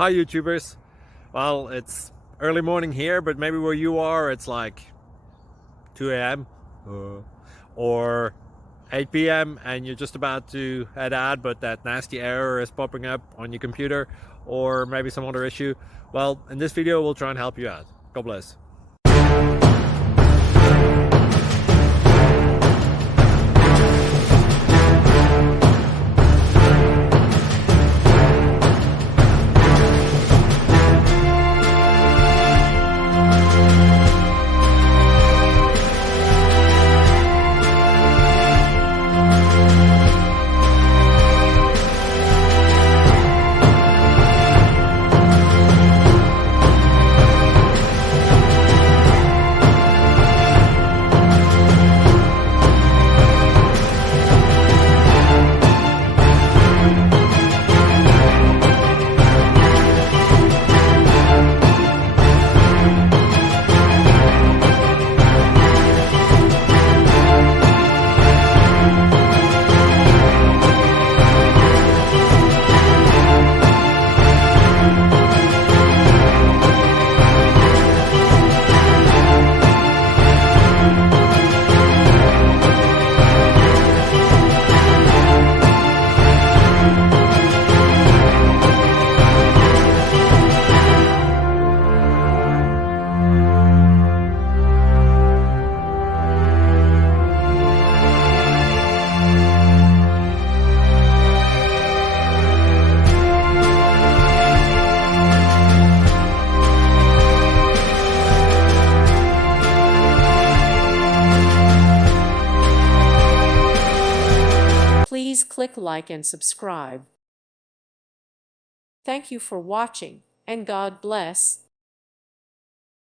Hi YouTubers. Well, it's early morning here, but maybe where you are it's like 2 a.m. Or 8 p.m. and you're just about to head out, but that nasty error is popping up on your computer, or maybe some other issue. Well, in this video we'll try and help you out. God bless. Please click like and subscribe. Thank you for watching, and God bless.